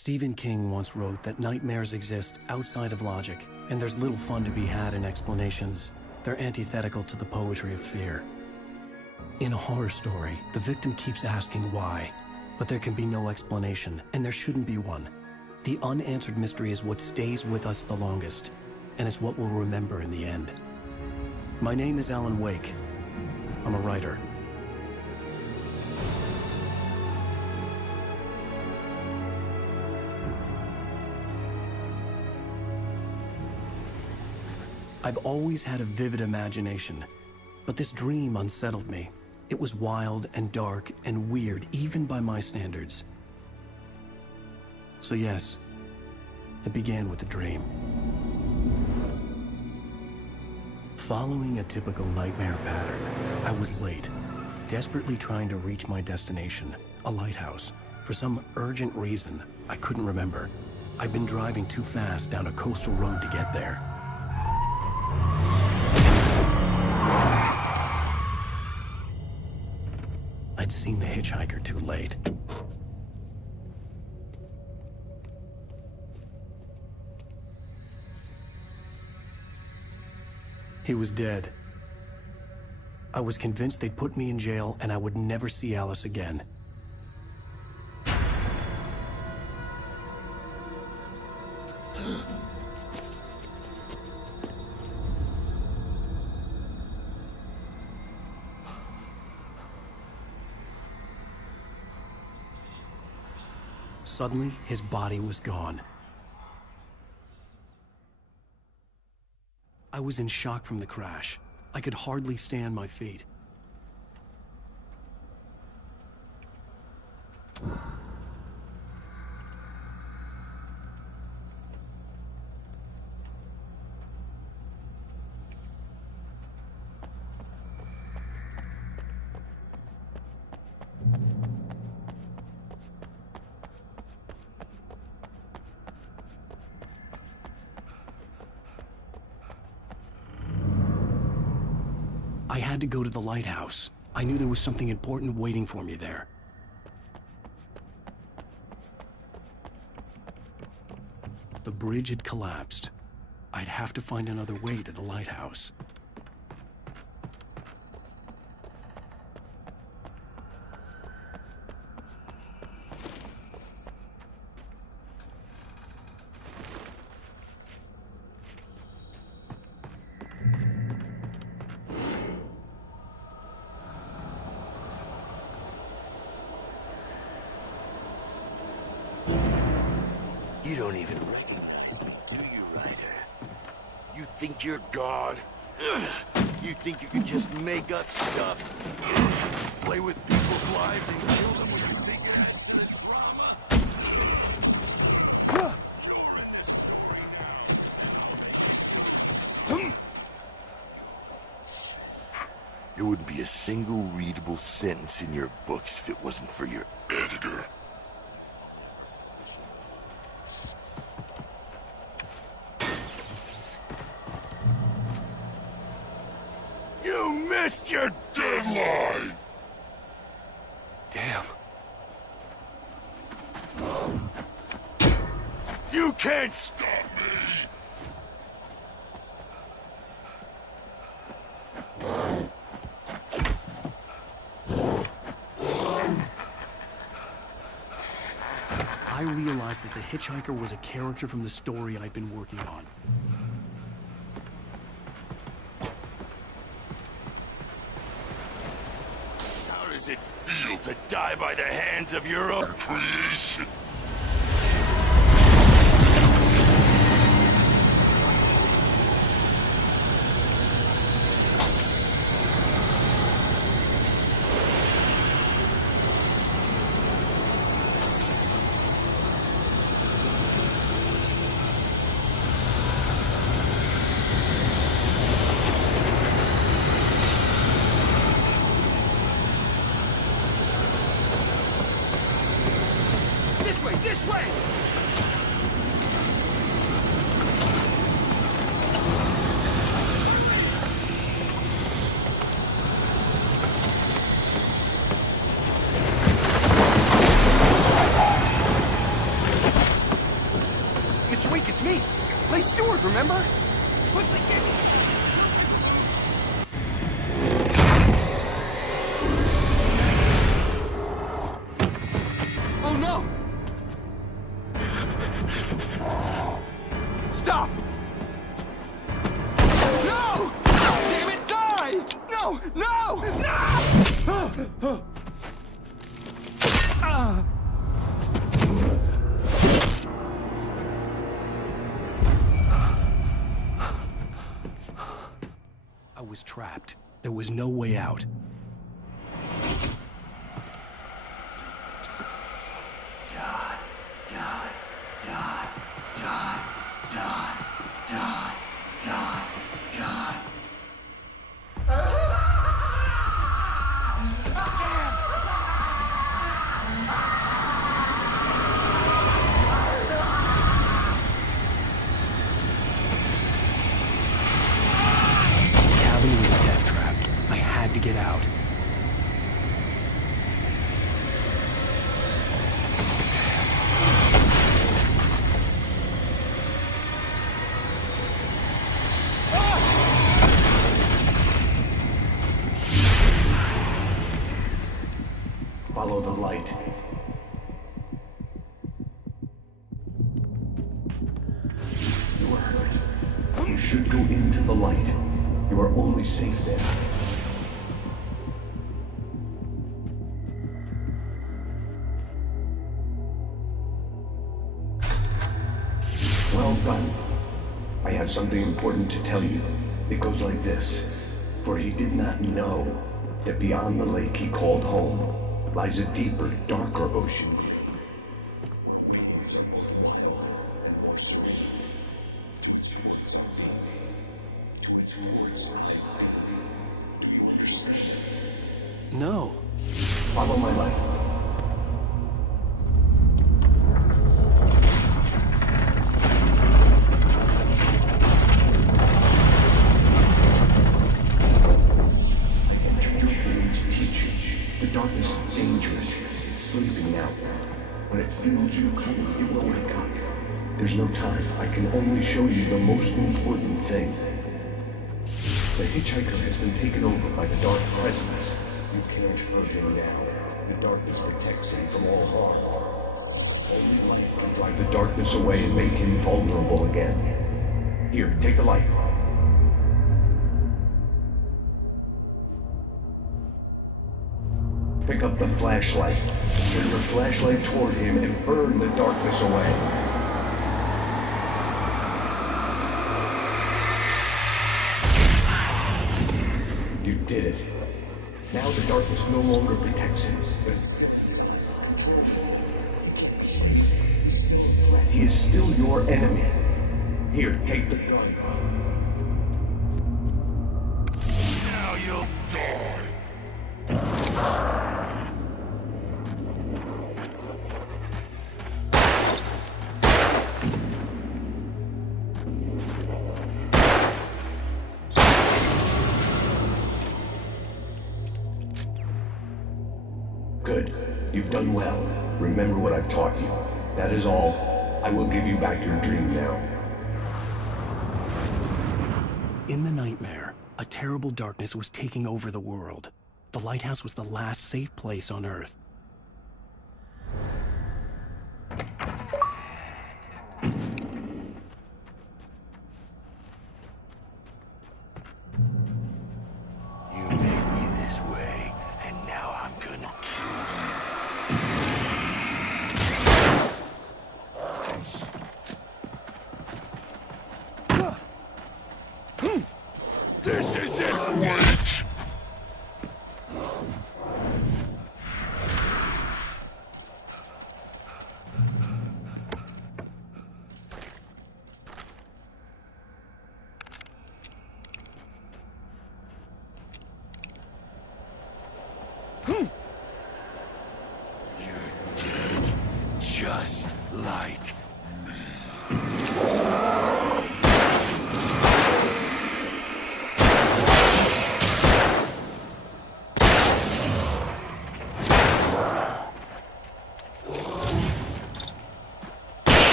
Stephen King once wrote that nightmares exist outside of logic, and there's little fun to be had in explanations. They're antithetical to the poetry of fear. In a horror story, the victim keeps asking why, but there can be no explanation, and there shouldn't be one. The unanswered mystery is what stays with us the longest, and it's what we'll remember in the end. My name is Alan Wake. I'm a writer. I've always had a vivid imagination, but this dream unsettled me. It was wild and dark and weird, even by my standards. So yes, it began with a dream. Following a typical nightmare pattern, I was late, desperately trying to reach my destination, a lighthouse. For some urgent reason, I couldn't remember. I'd been driving too fast down a coastal road to get there. I'd seen the hitchhiker too late. He was dead. I was convinced they'd put me in jail and I would never see Alice again. Suddenly, his body was gone. I was in shock from the crash. I could hardly stay on my feet. I had to go to the lighthouse. I knew there was something important waiting for me there. The bridge had collapsed. I'd have to find another way to the lighthouse. You don't even recognize me, do you, Ryder? You think you're God? You think you can just make up stuff? Play with people's lives and kill them with your fingers? There wouldn't be a single readable sentence in your books if it wasn't for your editor. Missed your deadline! Damn. You can't stop me! I realized that the hitchhiker was a character from the story I'd been working on. How does it feel to die by the hands of your own creation? This way! my steward, remember? Quickly, get me Oh no! Stop! No! Damn it, die! No! No! No! I was trapped. There was no way out. Cabin was a death trap. I had to get out. Follow the light. You are hurt. You should go into the light. You are only safe there. Well done. I have something important to tell you. It goes like this. For he did not know that beyond the lake he called home lies a deeper, darker ocean. No. Follow my light. I entered your dream to teach you. The darkness is dangerous. It's sleeping now. When it feels you coming, it will wake up. There's no time. I can only show you the most important thing. The hitchhiker has been taken over by the dark presence. You can't hurt him now. The darkness protects him from all harm. Only light can drive the darkness away and make him vulnerable again. Here, take the light. Pick up the flashlight. Turn your flashlight toward him and burn the darkness away. You did it. Now the darkness no longer protects him. He is still your enemy. Here, take the gun. Now you'll die. Good. You've done well. Remember what I've taught you. That is all. I will give you back your dream now. In the nightmare, a terrible darkness was taking over the world. The lighthouse was the last safe place on Earth. You made me this way, and now I'm gonna kill you. This is it, witch! You're dead, just like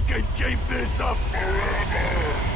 I can keep this up forever!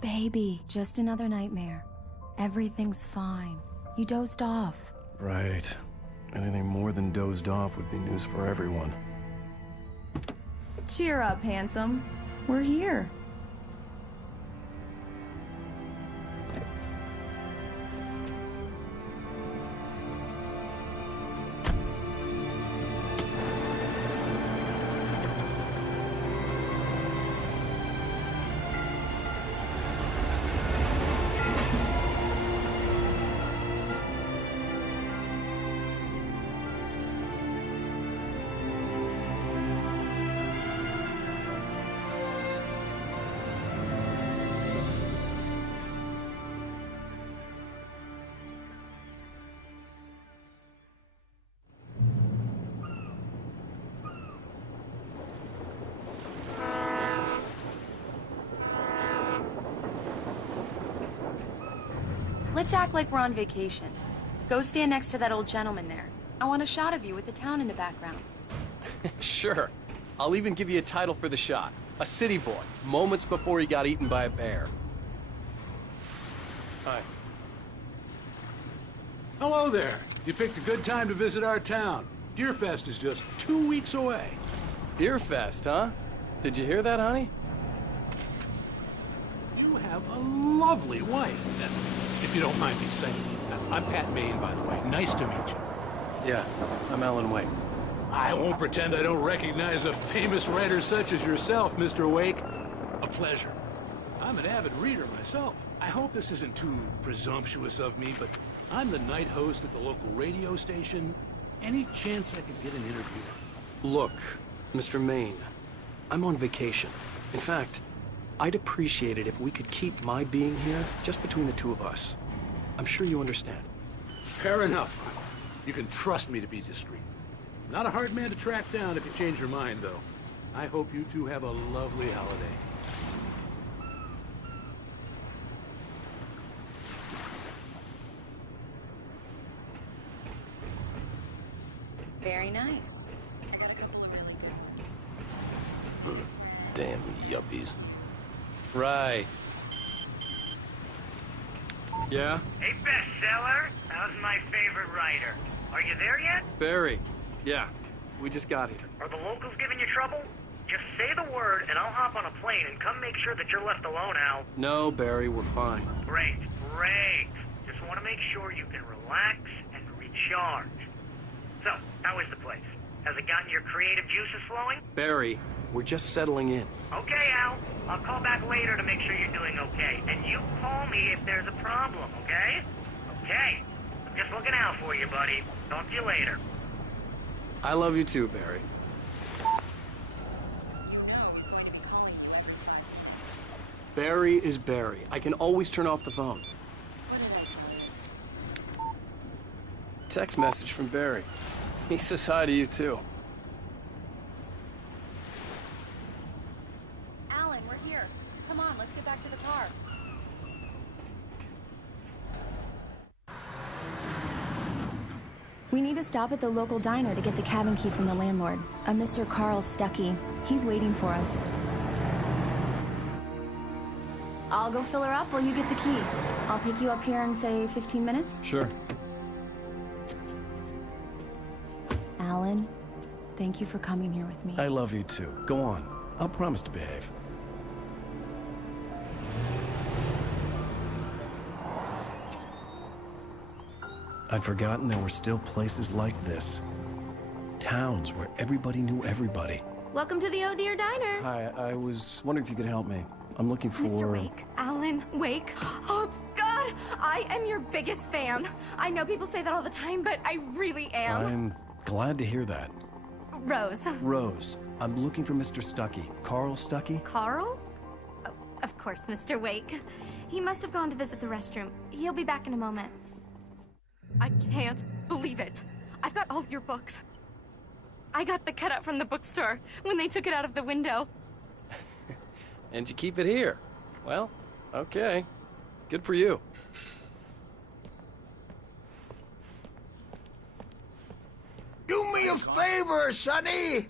Baby, just another nightmare. Everything's fine. You dozed off. Right. Anything more than dozed off would be news for everyone. Cheer up, handsome. We're here. Let's act like we're on vacation. Go stand next to that old gentleman there. I want a shot of you with the town in the background. Sure. I'll even give you a title for the shot. A city boy, moments before he got eaten by a bear. Hi. Hello there. You picked a good time to visit our town. Deerfest is just 2 weeks away. Deerfest, huh? Did you hear that, honey? You have a lovely wife, if you don't mind me saying. I'm Pat Maine, by the way. Nice to meet you. Yeah, I'm Alan Wake. I won't pretend I don't recognize a famous writer such as yourself, Mr. Wake. A pleasure. I'm an avid reader myself. I hope this isn't too presumptuous of me, but I'm the night host at the local radio station. Any chance I could get an interview? Look, Mr. Maine, I'm on vacation. In fact, I'd appreciate it if we could keep my being here just between the two of us. I'm sure you understand. Fair enough. You can trust me to be discreet. Not a hard man to track down if you change your mind, though. I hope you two have a lovely holiday. Very nice. I got a couple of really good ones. Damn yuppies. Right. Yeah? Hey, bestseller. How's my favorite writer? Are you there yet? Barry. Yeah. We just got here. Are the locals giving you trouble? Just say the word, and I'll hop on a plane and come make sure that you're left alone, Al. No, Barry, we're fine. Great, great. Just want to make sure you can relax and recharge. So, how is the place? Has it gotten your creative juices flowing? Barry, we're just settling in. Okay, Al. I'll call back later to make sure you're doing okay. And you call me if there's a problem, okay? Okay. I'm just looking out for you, buddy. Talk to you later. I love you too, Barry. Barry is Barry. I can always turn off the phone. Text message from Barry. He says hi to you too. back to the car. We need to stop at the local diner to get the cabin key from the landlord, a Mr. Carl Stuckey. He's waiting for us. I'll go fill her up while you get the key. I'll pick you up here in, say, 15 minutes? Sure. Alan, thank you for coming here with me. I love you too. Go on. I'll promise to behave. I'd forgotten there were still places like this. Towns where everybody knew everybody. Welcome to the Oh Dear Diner. Hi, I was wondering if you could help me. I'm looking for... Mr. Wake, Alan Wake. Oh, God, I am your biggest fan. I know people say that all the time, but I really am. I'm glad to hear that. Rose. Rose, I'm looking for Mr. Stuckey. Carl Stuckey? Carl? Oh, of course, Mr. Wake. He must have gone to visit the restroom. He'll be back in a moment. I can't believe it. I've got all your books. I got the cutout from the bookstore when they took it out of the window. And you keep it here. Well, okay. Good for you. Do me a favor, Sonny.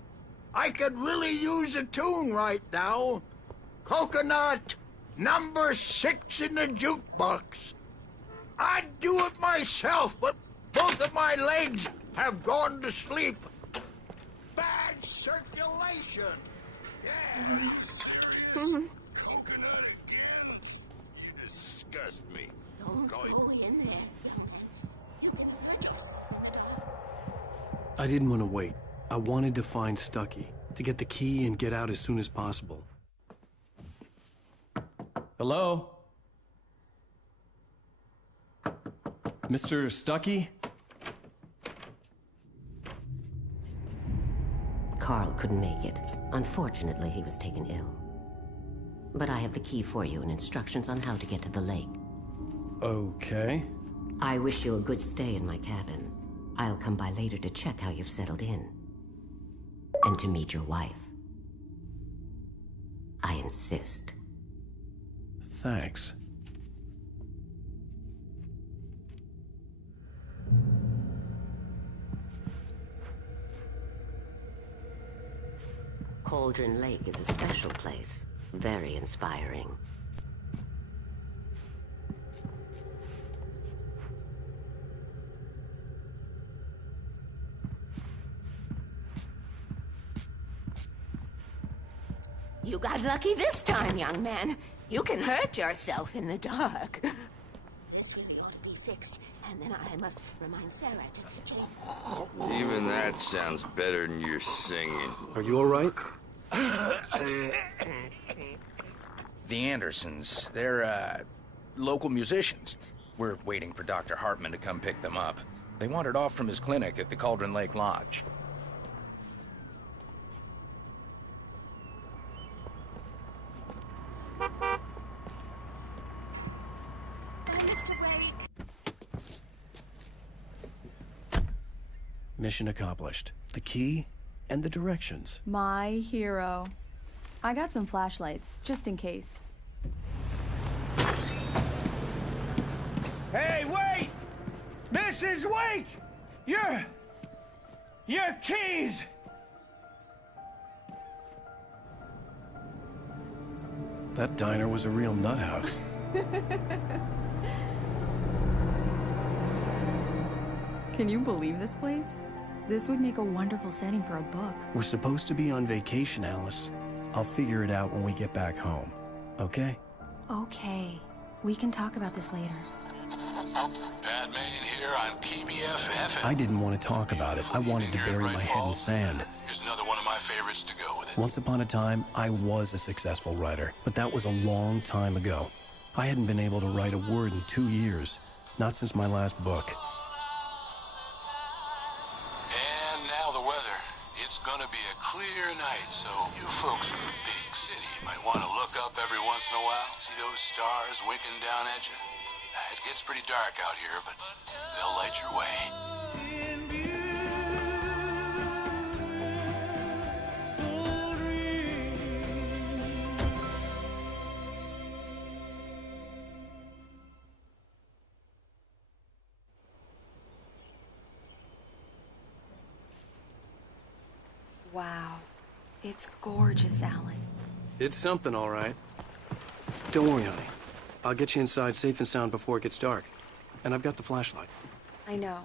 I could really use a tune right now. Coconut, number 6 in the jukebox. I'd do it myself, but both of my legs have gone to sleep. Bad circulation. Yeah. Coconut again? You disgust me. Don't go in there, young man. You can hurt yourself in the dark. I didn't want to wait. I wanted to find Stuckey, to get the key and get out as soon as possible. Hello? Mr. Stuckey? Carl couldn't make it. Unfortunately, he was taken ill. But I have the key for you and instructions on how to get to the lake. Okay. I wish you a good stay in my cabin. I'll come by later to check how you've settled in. And to meet your wife. I insist. Thanks. Cauldron Lake is a special place. Very inspiring. You got lucky this time, young man. You can hurt yourself in the dark. This really ought to be fixed, and then I must remind Sarah to change. Even that sounds better than your singing. Are you all right? The Andersons, they're, local musicians. We're waiting for Dr. Hartman to come pick them up. They wandered off from his clinic at the Cauldron Lake Lodge. Mr. Wake. Mission accomplished. The key and the directions. My hero. I got some flashlights, just in case. Hey, wait! Mrs. Wake! Your keys! That diner was a real nut house. Can you believe this place? This would make a wonderful setting for a book. We're supposed to be on vacation, Alice. I'll figure it out when we get back home. Okay? Okay. We can talk about this later. Bad man here on KBFF. I didn't want to talk about it. I wanted to bury my head in sand. Here's another one of my favorites to go with it. Once upon a time, I was a successful writer, but that was a long time ago. I hadn't been able to write a word in 2 years. Not since my last book. And now the weather. It's gonna be a clear night, so you folks in the big city might want to look up every once in a while, see those stars winking down at you. It gets pretty dark out here, but they'll light your way. It's gorgeous, Alan. It's something, all right. Don't worry, honey. I'll get you inside safe and sound before it gets dark. And I've got the flashlight. I know.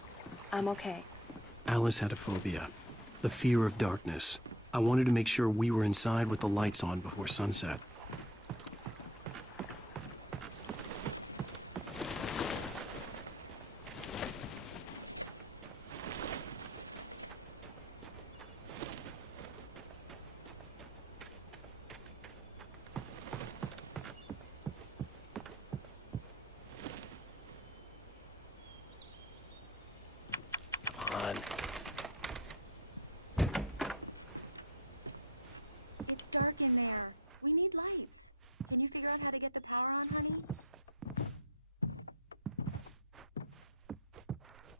I'm okay. Alice had a phobia. The fear of darkness. I wanted to make sure we were inside with the lights on before sunset.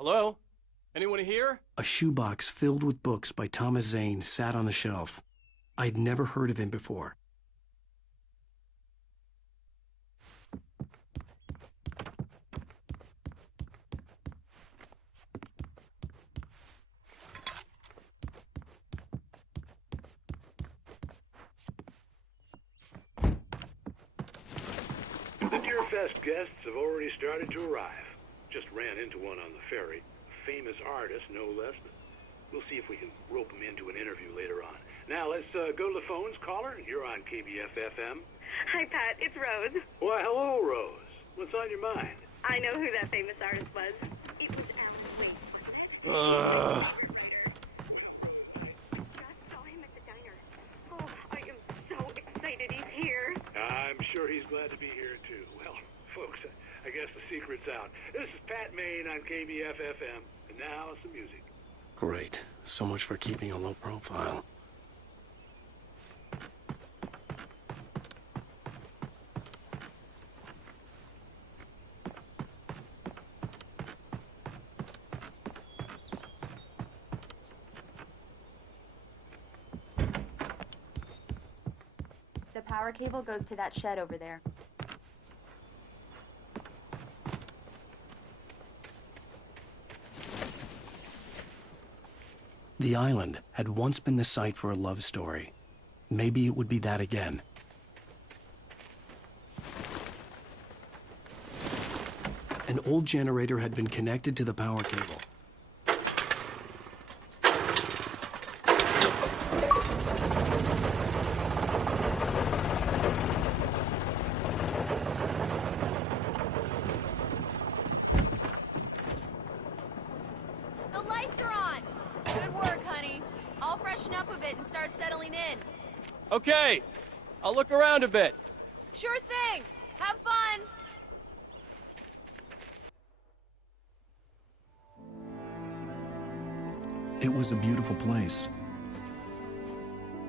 Hello? Anyone here? A shoebox filled with books by Thomas Zane sat on the shelf. I'd never heard of him before. The Deerfest guests have already started to arrive. Just ran into one on the ferry. Famous artist, no less. We'll see if we can rope him into an interview later on. Now, let's go to the phones. Caller, you're on KBF-FM. Hi, Pat. It's Rose. Why, hello, Rose. What's on your mind? I know who that famous artist was. It was Alan Wake. Just saw him at the diner. Oh, I am so excited he's here. I'm sure he's glad to be here, too. Well, folks, I guess the secret's out. This is Pat Maine on KBF-FM, and now some music. Great. So much for keeping a low profile. The power cable goes to that shed over there. The island had once been the site for a love story. Maybe it would be that again. An old generator had been connected to the power cable. The lights are on! Good work, honey. I'll freshen up a bit and start settling in. Okay. I'll look around a bit. Sure thing. Have fun. It was a beautiful place.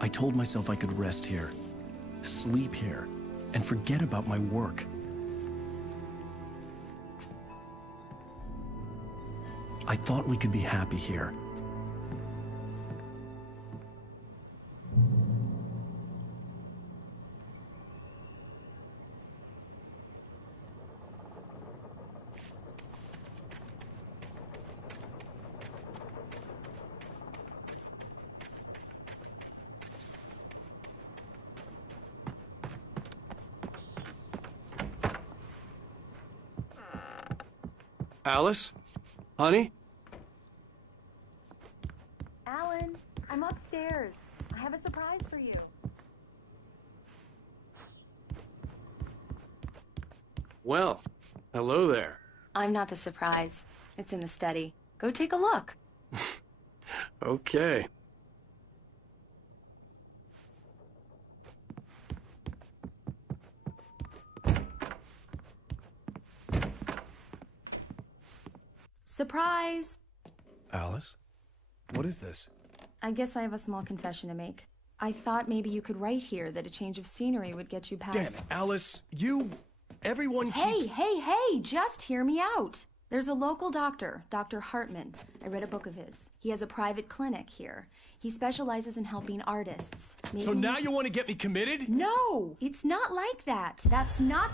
I told myself I could rest here, sleep here, and forget about my work. I thought we could be happy here. Alice? Honey? Alan, I'm upstairs. I have a surprise for you. Well, hello there. I'm not the surprise. It's in the study. Go take a look. Okay. Surprise! Alice? What is this? I guess I have a small confession to make. I thought maybe you could write here that a change of scenery would get you past... Damn it, Alice, everyone Hey, hey, just hear me out. There's a local doctor, Dr. Hartman. I read a book of his. He has a private clinic here. He specializes in helping artists. Maybe... So now you want to get me committed? No, it's not like that. That's not...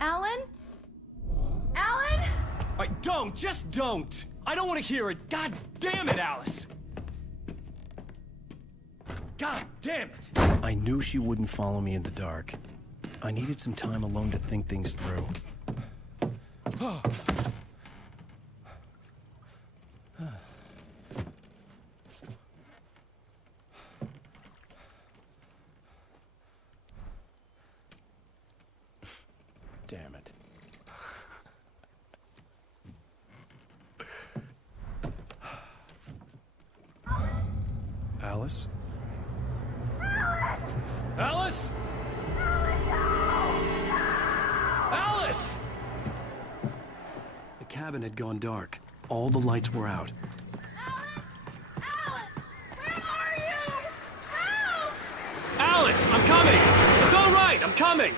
Alan? Alan? Just don't! I don't want to hear it! God damn it, Alice! God damn it! I knew she wouldn't follow me in the dark. I needed some time alone to think things through. Damn it. Alice? Alice? Alice! The cabin had gone dark. All the lights were out. Alice, I'm coming! It's all right, I'm coming!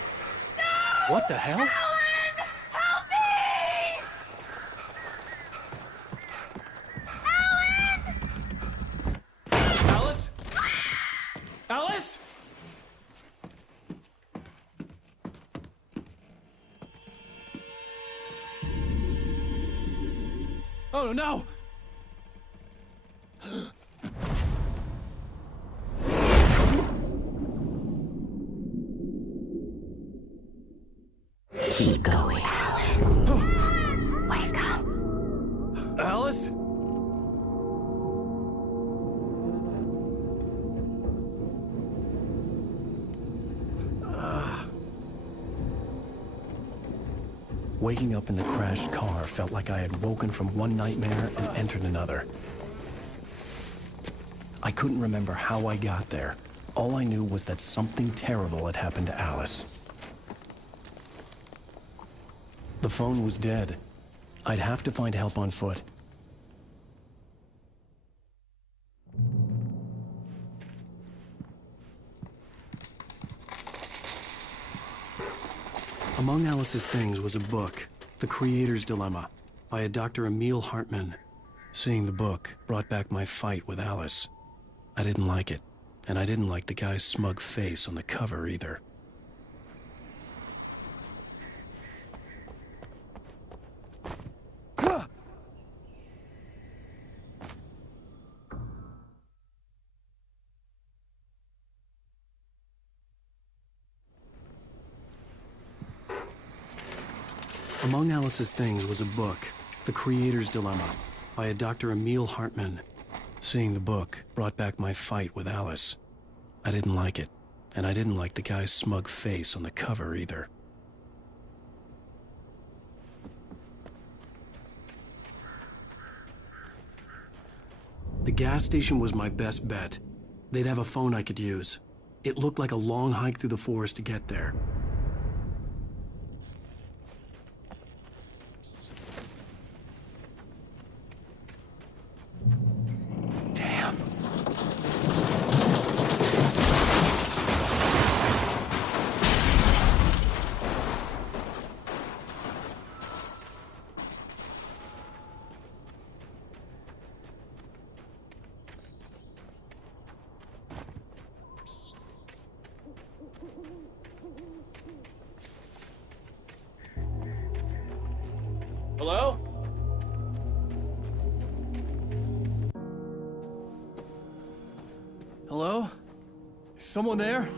No! What the hell? Help me! Alice? Alice? Oh no! Keep going, Alan. Wake up. Alice? Waking up in the crashed car felt like I had woken from one nightmare and entered another. I couldn't remember how I got there. All I knew was that something terrible had happened to Alice. The phone was dead. I'd have to find help on foot. Among Alice's things was a book, The Creator's Dilemma, by a Dr. Emil Hartman. Seeing the book brought back my fight with Alice. I didn't like it, and I didn't like the guy's smug face on the cover either. Among Alice's things was a book, The Creator's Dilemma, by a Dr. Emil Hartman. Seeing the book brought back my fight with Alice. I didn't like it, and I didn't like the guy's smug face on the cover either. The gas station was my best bet. They'd have a phone I could use. It looked like a long hike through the forest to get there. Hello? Hello? Is someone there?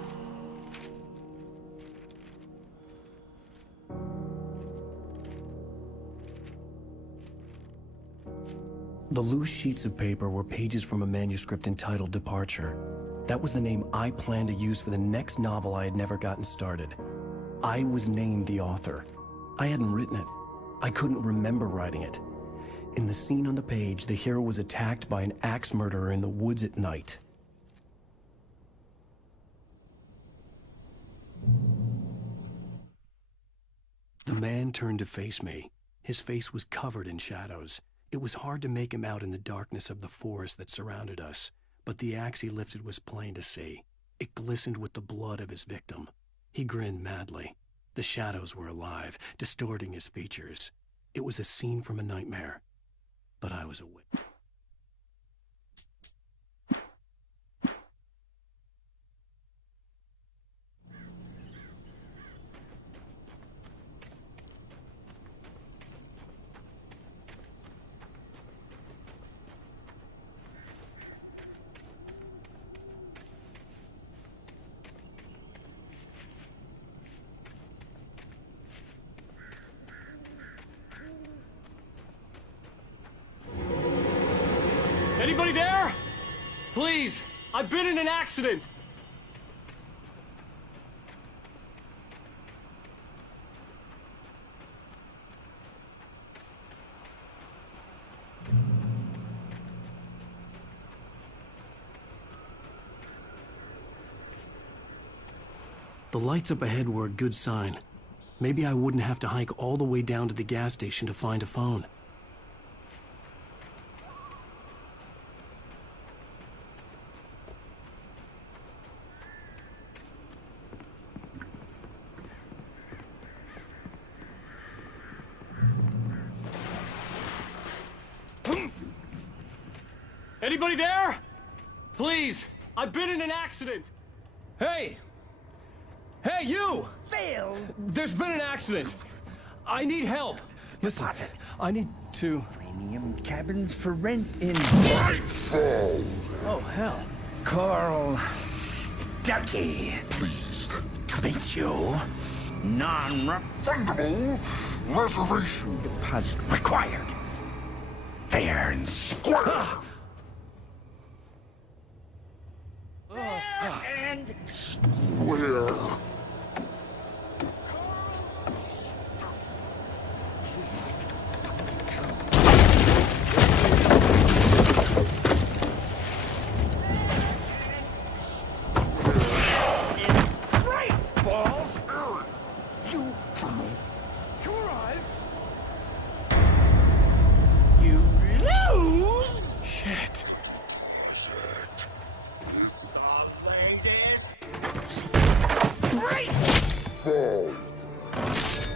The loose sheets of paper were pages from a manuscript entitled Departure. That was the name I planned to use for the next novel I had never gotten started. I was named the author. I hadn't written it. I couldn't remember writing it. In the scene on the page, the hero was attacked by an axe murderer in the woods at night. The man turned to face me. His face was covered in shadows. It was hard to make him out in the darkness of the forest that surrounded us, but the axe he lifted was plain to see. It glistened with the blood of his victim. He grinned madly. The shadows were alive, distorting his features. It was a scene from a nightmare, but I was awake. Anybody there? Please, I've been in an accident. The lights up ahead were a good sign. Maybe I wouldn't have to hike all the way down to the gas station to find a phone. Anybody there? Please, I've been in an accident. Hey! Hey, you! Phil! There's been an accident. I need help. Listen, Deposit. I need to... Premium cabins for rent in... Oh, hell. Carl Stuckey. Pleased to meet you. Non-refundable reservation deposit required. Fair and square. And square.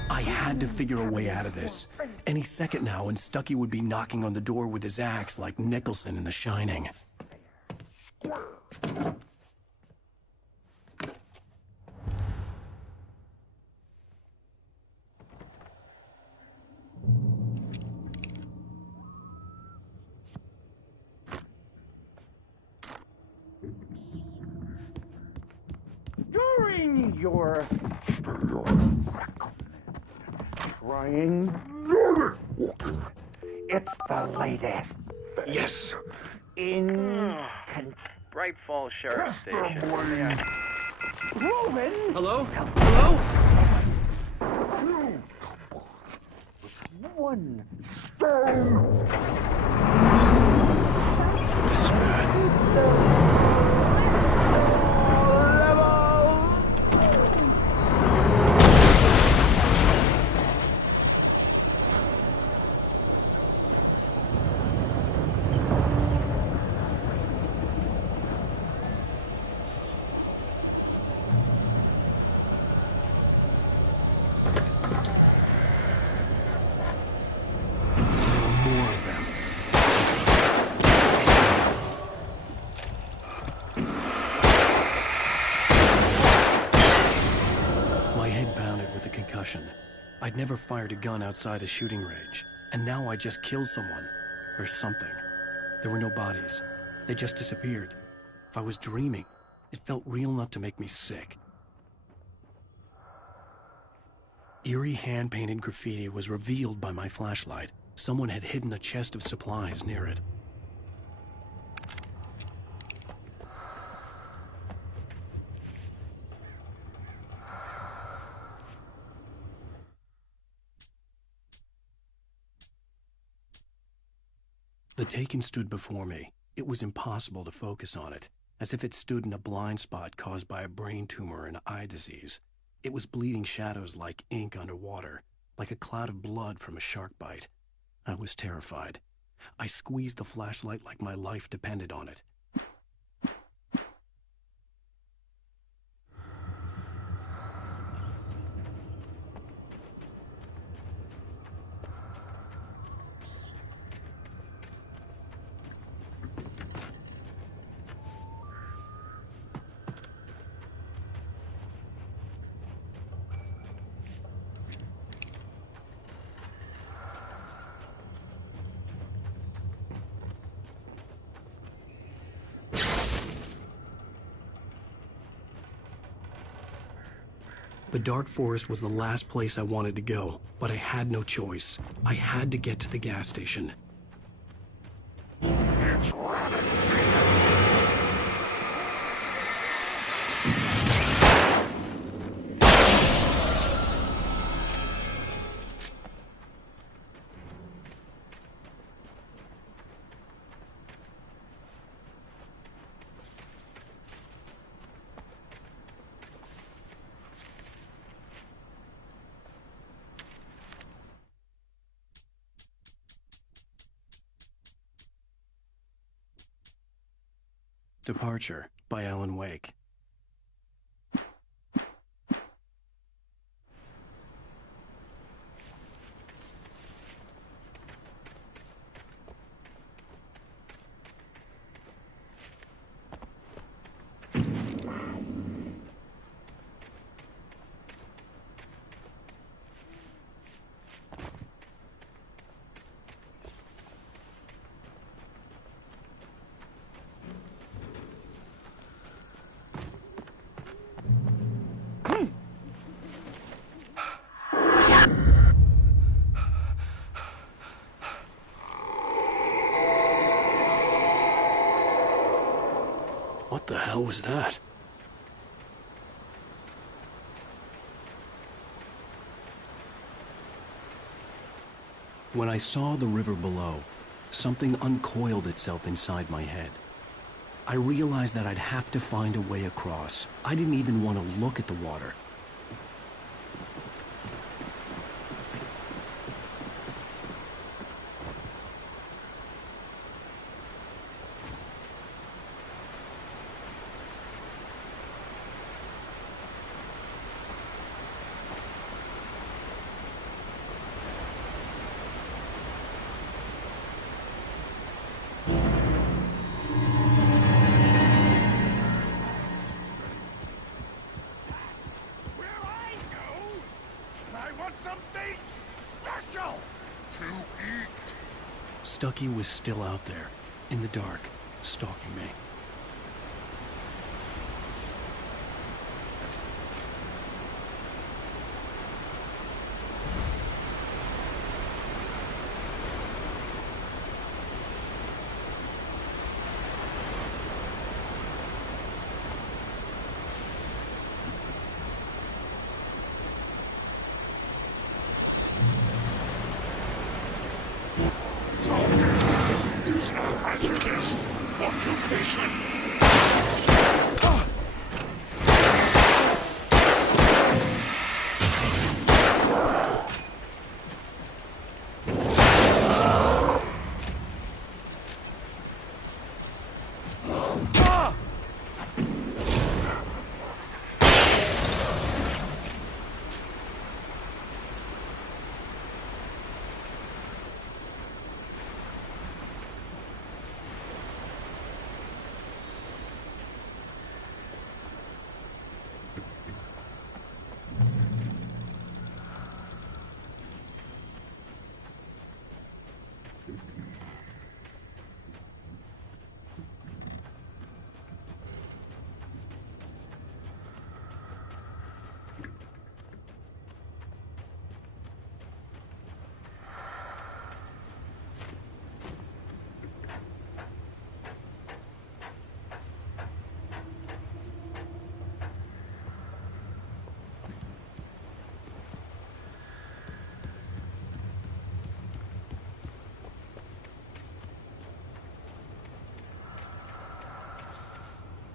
I had to figure a way out of this. Any second now, and Stuckey would be knocking on the door with his axe like Nicholson in The Shining. During your trying it's the latest. Yes. In Bright Falls Sheriff Station. Yeah. Proven. Hello? Hello? One stone. This is bad. I'd never fired a gun outside a shooting range, and now I just killed someone, or something. There were no bodies. They just disappeared. If I was dreaming, it felt real enough to make me sick. Eerie hand-painted graffiti was revealed by my flashlight. Someone had hidden a chest of supplies near it. The Taken stood before me. It was impossible to focus on it, as if it stood in a blind spot caused by a brain tumor and eye disease. It was bleeding shadows like ink underwater, like a cloud of blood from a shark bite. I was terrified. I squeezed the flashlight like my life depended on it. The dark forest was the last place I wanted to go, but I had no choice. I had to get to the gas station. It's right. Departure by Alan Wake. What the hell was that? When I saw the river below, something uncoiled itself inside my head. I realized that I'd have to find a way across. I didn't even want to look at the water. Stucky was still out there, in the dark, stalking me.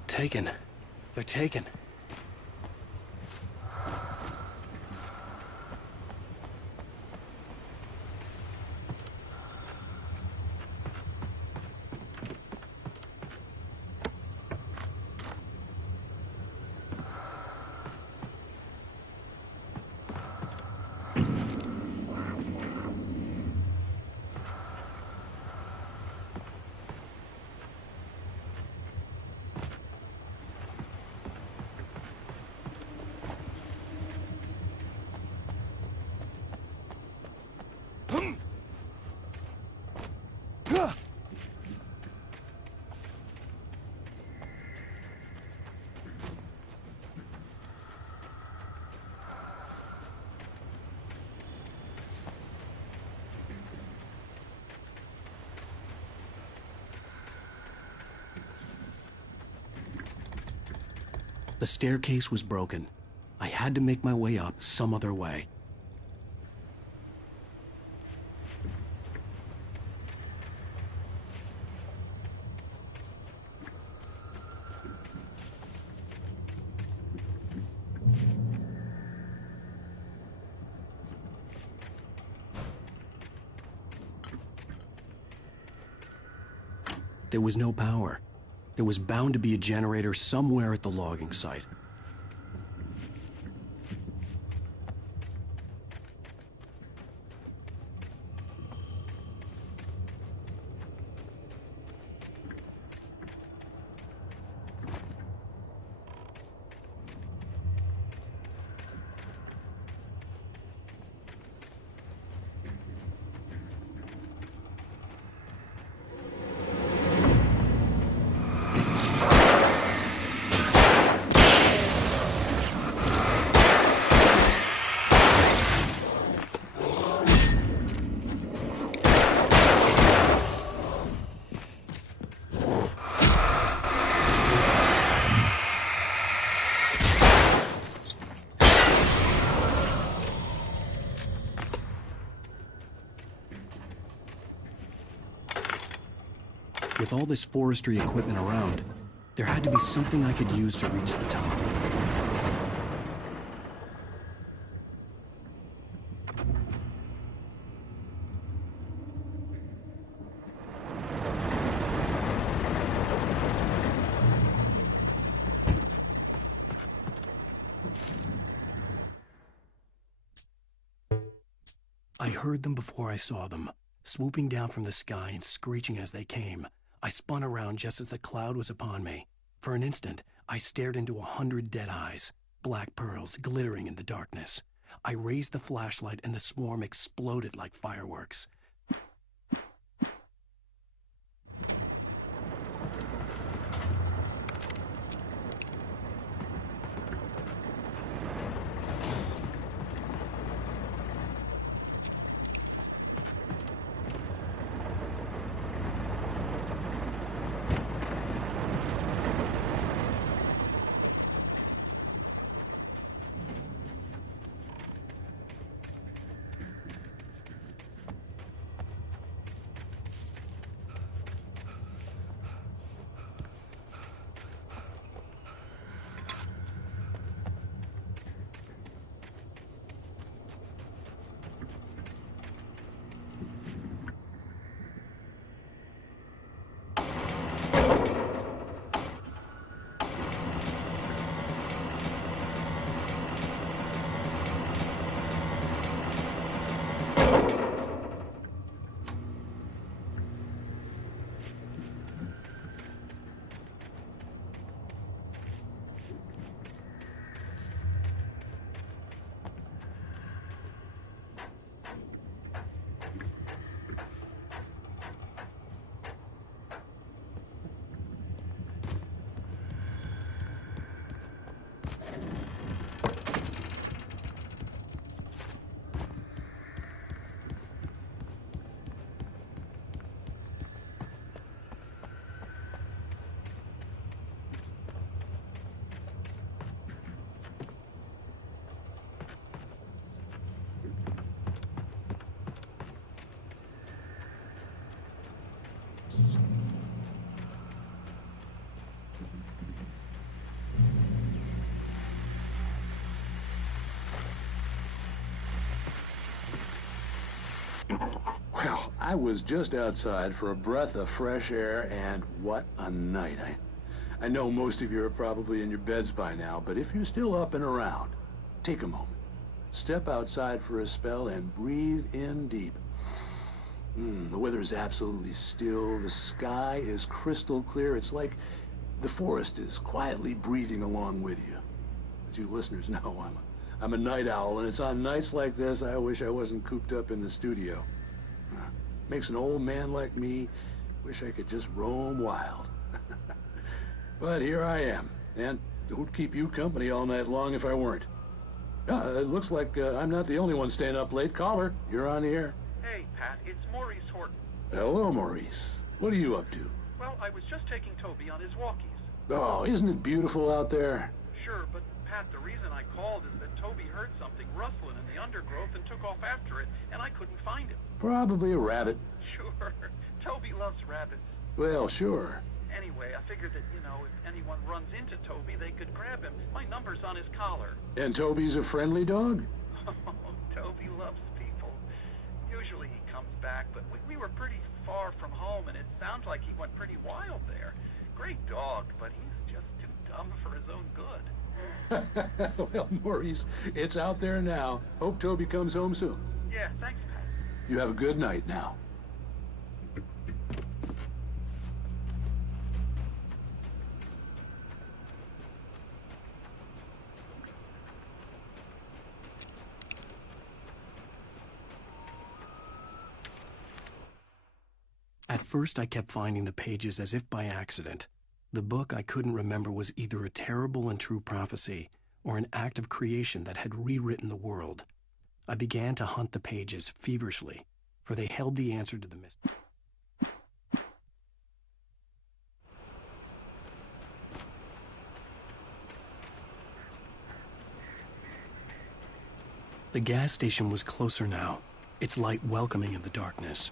Taken. They're taken. The staircase was broken. I had to make my way up some other way. There was no power. There was bound to be a generator somewhere at the logging site. With all this forestry equipment around, there had to be something I could use to reach the top. I heard them before I saw them, swooping down from the sky and screeching as they came. I spun around just as the cloud was upon me. For an instant, I stared into 100 dead eyes, black pearls glittering in the darkness. I raised the flashlight and the swarm exploded like fireworks. Well, I was just outside for a breath of fresh air, and what a night. I know most of you are probably in your beds by now, but if you're still up and around, take a moment. Step outside for a spell and breathe in deep. The weather is absolutely still. The sky is crystal clear. It's like the forest is quietly breathing along with you. As you listeners know, I'm a night owl, and it's on nights like this I wish I wasn't cooped up in the studio. Makes an old man like me wish I could just roam wild. But here I am, and who'd keep you company all night long if I weren't? It looks like I'm not the only one staying up late. Caller, you're on the air. Hey, Pat, it's Maurice Horton. Hello, Maurice. What are you up to? Well, I was just taking Toby on his walkies. Oh, isn't it beautiful out there? Sure, but Pat, the reason I called is that Toby heard something rustling in the undergrowth and took off after it, and I couldn't find it. Probably a rabbit. Sure. Toby loves rabbits. Well, sure. Anyway, I figured that, if anyone runs into Toby, they could grab him. My number's on his collar. And Toby's a friendly dog? Oh, Toby loves people. Usually he comes back, but we were pretty far from home, and it sounds like he went pretty wild there. Great dog, but he's just too dumb for his own good. Well, Maurice, it's out there now. Hope Toby comes home soon. Yeah, thanks, Pat. You have a good night now. At first, I kept finding the pages as if by accident. The book I couldn't remember was either a terrible and true prophecy or an act of creation that had rewritten the world. I began to hunt the pages feverishly, for they held the answer to the mystery. The gas station was closer now, its light welcoming in the darkness.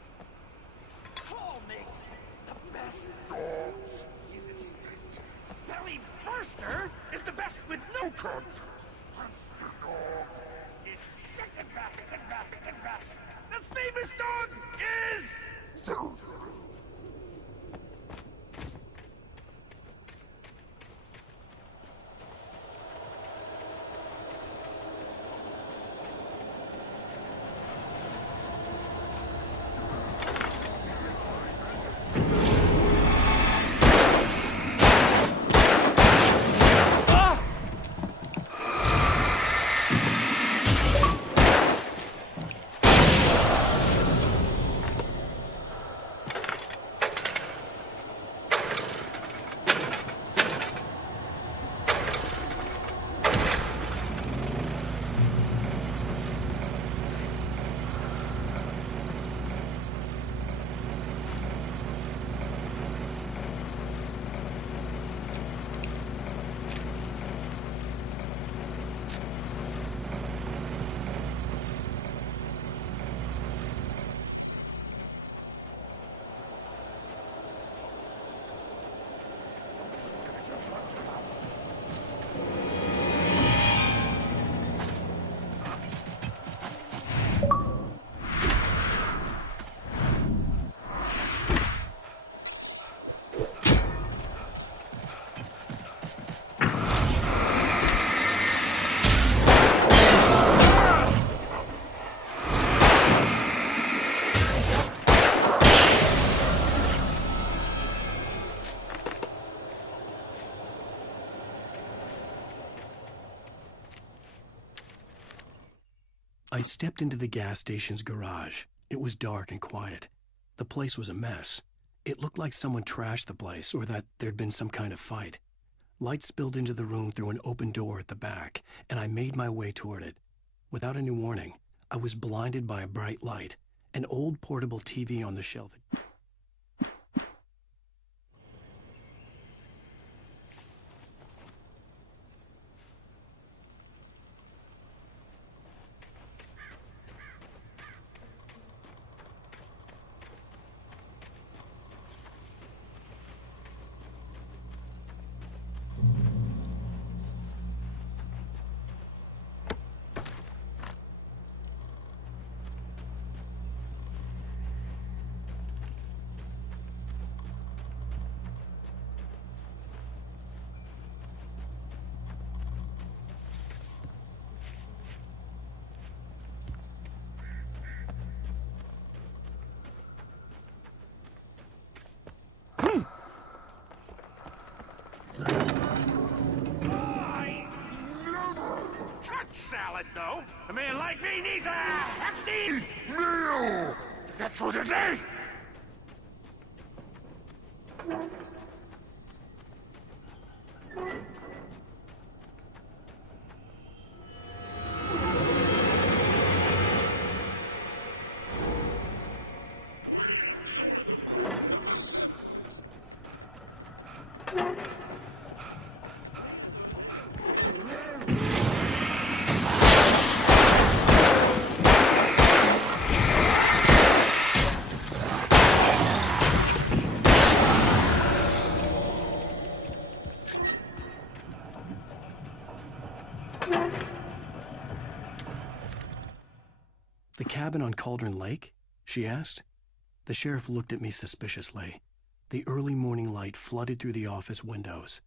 Is the best with no contest. Monster dog is second best. The famous dog is... I stepped into the gas station's garage. It was dark and quiet. The place was a mess. It looked like someone trashed the place or that there'd been some kind of fight. Light spilled into the room through an open door at the back, and I made my way toward it. Without any warning, I was blinded by a bright light, an old portable TV on the shelf. Salad, though. A man like me needs a hefty meal to get through the day. The cabin on Cauldron Lake? She asked. The sheriff looked at me suspiciously. The early morning light flooded through the office windows.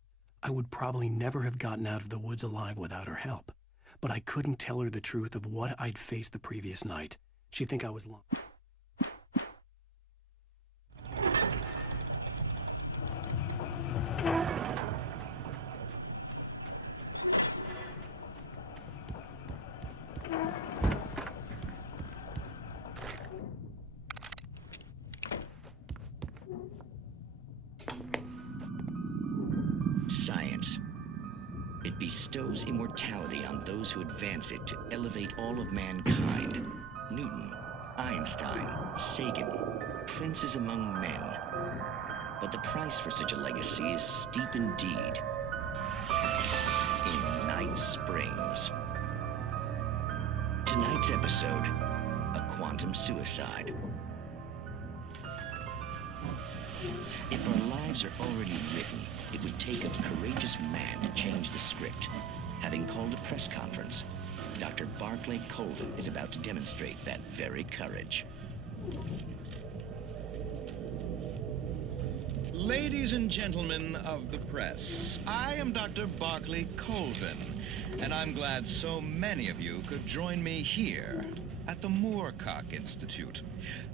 I would probably never have gotten out of the woods alive without her help, but I couldn't tell her the truth of what I'd faced the previous night. She'd think I was lying. Science. It bestows immortality on those who advance it to elevate all of mankind. Newton, Einstein, Sagan, princes among men. But the price for such a legacy is steep indeed. In Night Springs. Tonight's episode, a quantum suicide. If our lives are already written, it would take a courageous man to change the script. Having called a press conference, Dr. Barclay Colvin is about to demonstrate that very courage. Ladies and gentlemen of the press, I am Dr. Barclay Colvin, and I'm glad so many of you could join me here at the Moorcock Institute.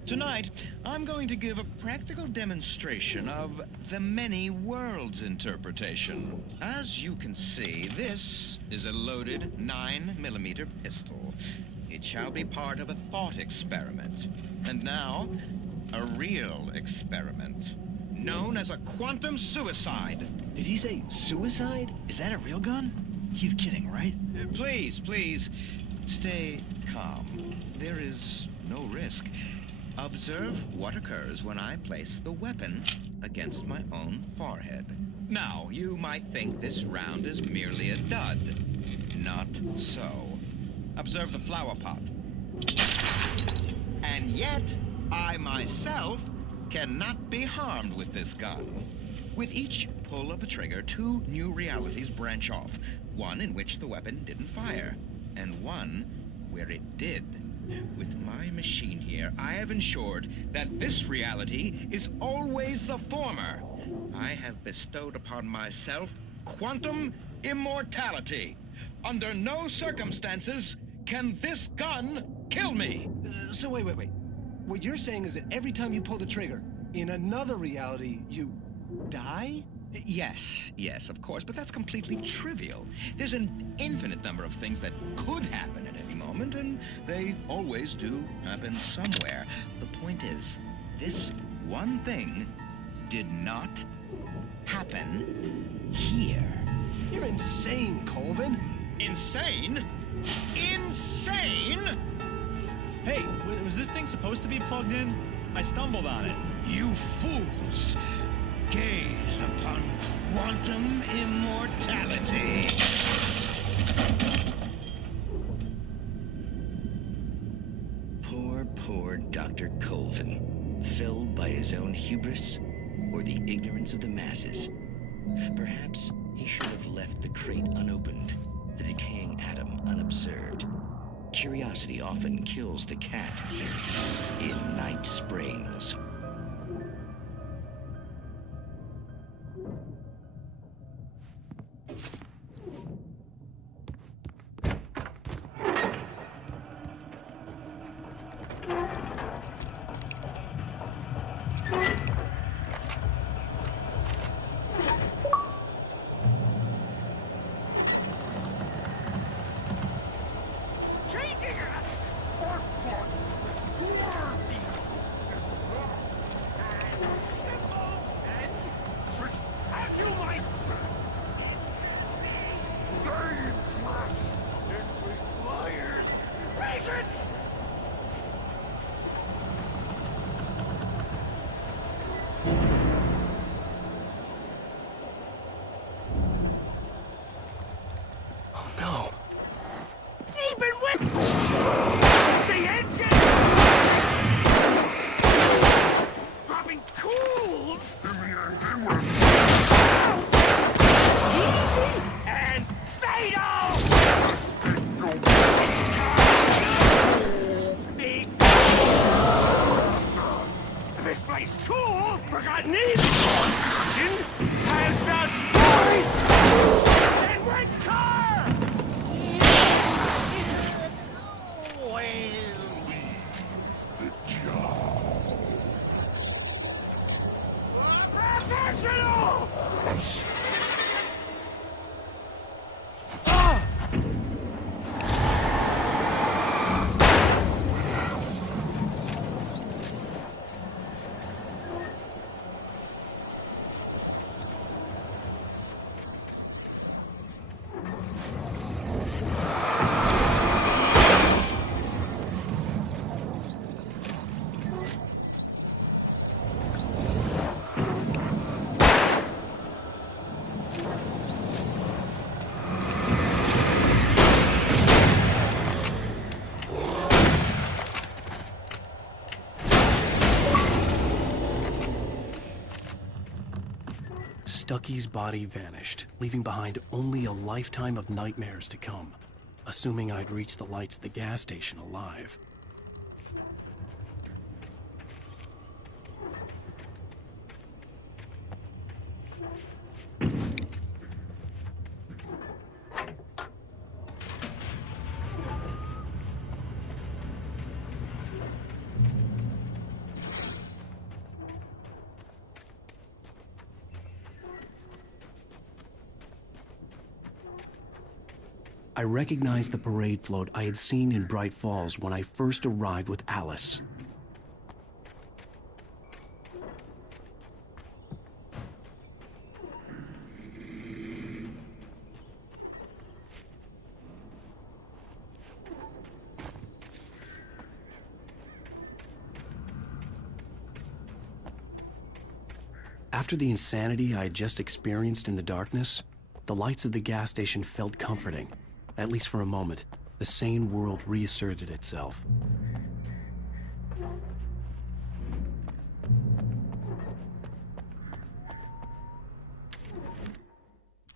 Tonight, I'm going to give a practical demonstration of the many worlds interpretation. As you can see, this is a loaded 9mm pistol. It shall be part of a thought experiment. And now, a real experiment, known as a quantum suicide. Did he say suicide? Is that a real gun? He's kidding, right? Please, please, stay calm. There is no risk. Observe what occurs when I place the weapon against my own forehead. Now, you might think this round is merely a dud. Not so. Observe the flower pot. And yet, I myself cannot be harmed with this gun. With each pull of the trigger, two new realities branch off. One in which the weapon didn't fire, and one where it did. With my machine here, I have ensured that this reality is always the former. I have bestowed upon myself quantum immortality. Under no circumstances can this gun kill me. So wait. What you're saying is that every time you pull the trigger, in another reality, you die? Yes, of course, but that's completely trivial. There's an infinite number of things that could happen at any moment, and they always do happen somewhere. The point is, this one thing did not happen here. You're insane, Colvin. Insane? Insane? Hey, was this thing supposed to be plugged in? I stumbled on it. You fools! Gaze upon quantum immortality. Poor Dr. Colvin, felled by his own hubris or the ignorance of the masses. Perhaps he should have left the crate unopened, the decaying atom unobserved. Curiosity often kills the cat in Night Springs. Even with the engine! Stucky's body vanished, leaving behind only a lifetime of nightmares to come, assuming I'd reached the lights at the gas station alive. I recognized the parade float I had seen in Bright Falls when I first arrived with Alice. After the insanity I had just experienced in the darkness, the lights of the gas station felt comforting. At least for a moment, the sane world reasserted itself.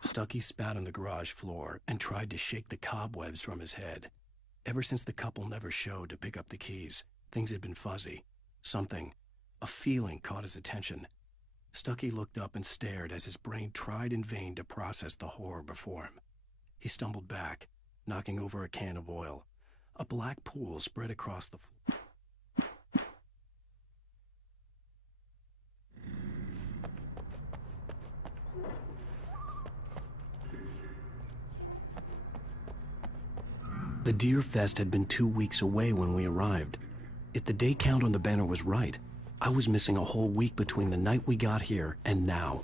Stucky spat on the garage floor and tried to shake the cobwebs from his head. Ever since the couple never showed to pick up the keys, things had been fuzzy. Something, a feeling, caught his attention. Stucky looked up and stared as his brain tried in vain to process the horror before him. He stumbled back, knocking over a can of oil. A black pool spread across the floor. The Deer Fest had been 2 weeks away when we arrived. If the day count on the banner was right, I was missing a whole week between the night we got here and now.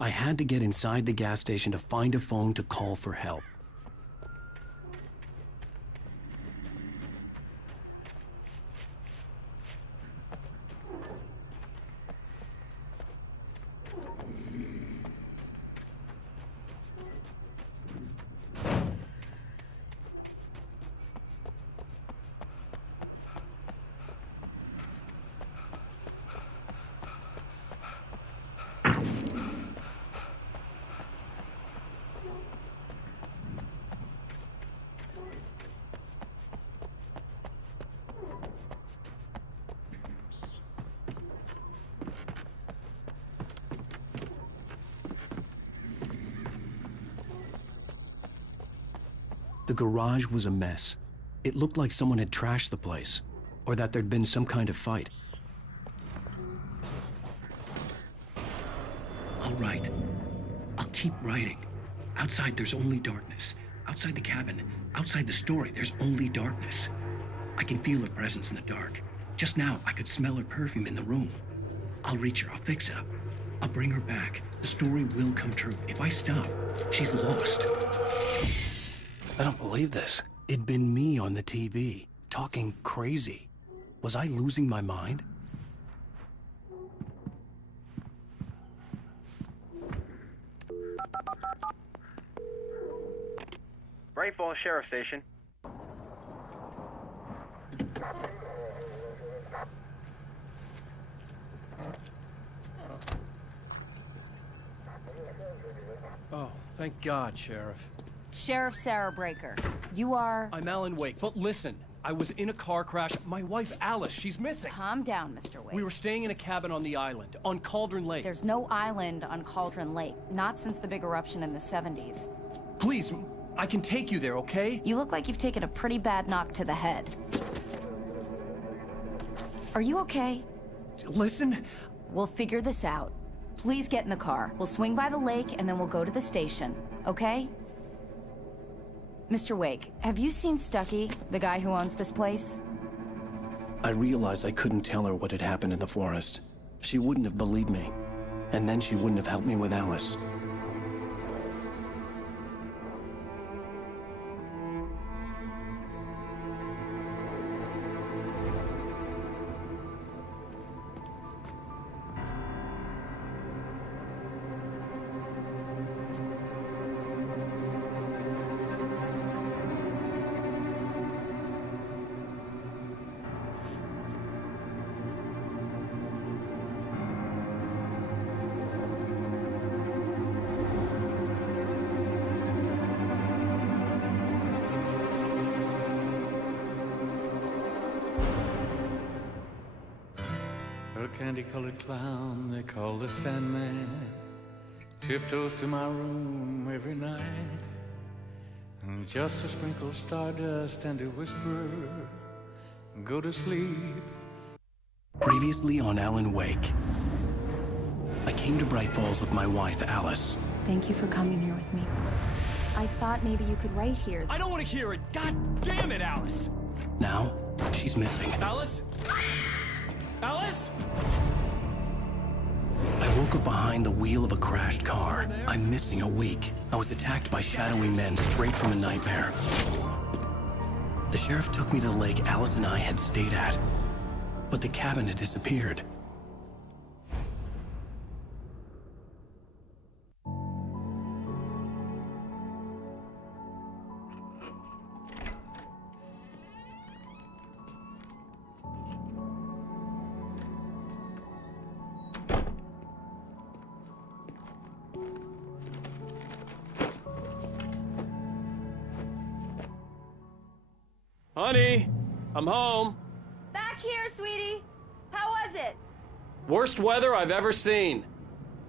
I had to get inside the gas station to find a phone to call for help. The garage was a mess. It looked like someone had trashed the place, or that there'd been some kind of fight. I'll write. I'll keep writing. Outside, there's only darkness. Outside the cabin, outside the story, there's only darkness. I can feel her presence in the dark. Just now, I could smell her perfume in the room. I'll reach her. I'll fix it up. I'll bring her back. The story will come true. If I stop, she's lost. I don't believe this. It'd been me on the TV, talking crazy. Was I losing my mind? Bright Falls Sheriff Station. Oh, thank God, Sheriff. Sheriff Sarah Breaker, you are... I'm Alan Wake, but listen, I was in a car crash. My wife, Alice, she's missing. Calm down, Mr. Wake. We were staying in a cabin on the island, on Cauldron Lake. There's no island on Cauldron Lake, not since the big eruption in the 70s. Please, I can take you there, okay? You look like you've taken a pretty bad knock to the head. Are you okay? Listen. We'll figure this out. Please get in the car. We'll swing by the lake and then we'll go to the station, okay? Mr. Wake, have you seen Stucky, the guy who owns this place? I realized I couldn't tell her what had happened in the forest. She wouldn't have believed me. And then she wouldn't have helped me with Alice. candy-colored clown they call the Sandman tiptoes to my room every night, and just to sprinkle stardust and to whisper, go to sleep. Previously on Alan Wake, I came to Bright Falls with my wife, Alice. Thank you for coming here with me. I thought maybe you could write here. I don't want to hear it! God damn it, Alice! Now, she's missing. Alice? Alice? I woke up behind the wheel of a crashed car. I'm missing a week. I was attacked by shadowy men straight from a nightmare. The sheriff took me to the lake Alice and I had stayed at, but the cabin had disappeared. Honey, I'm home. Back here, sweetie. How was it? Worst weather I've ever seen.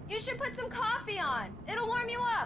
You should put some coffee on. It'll warm you up.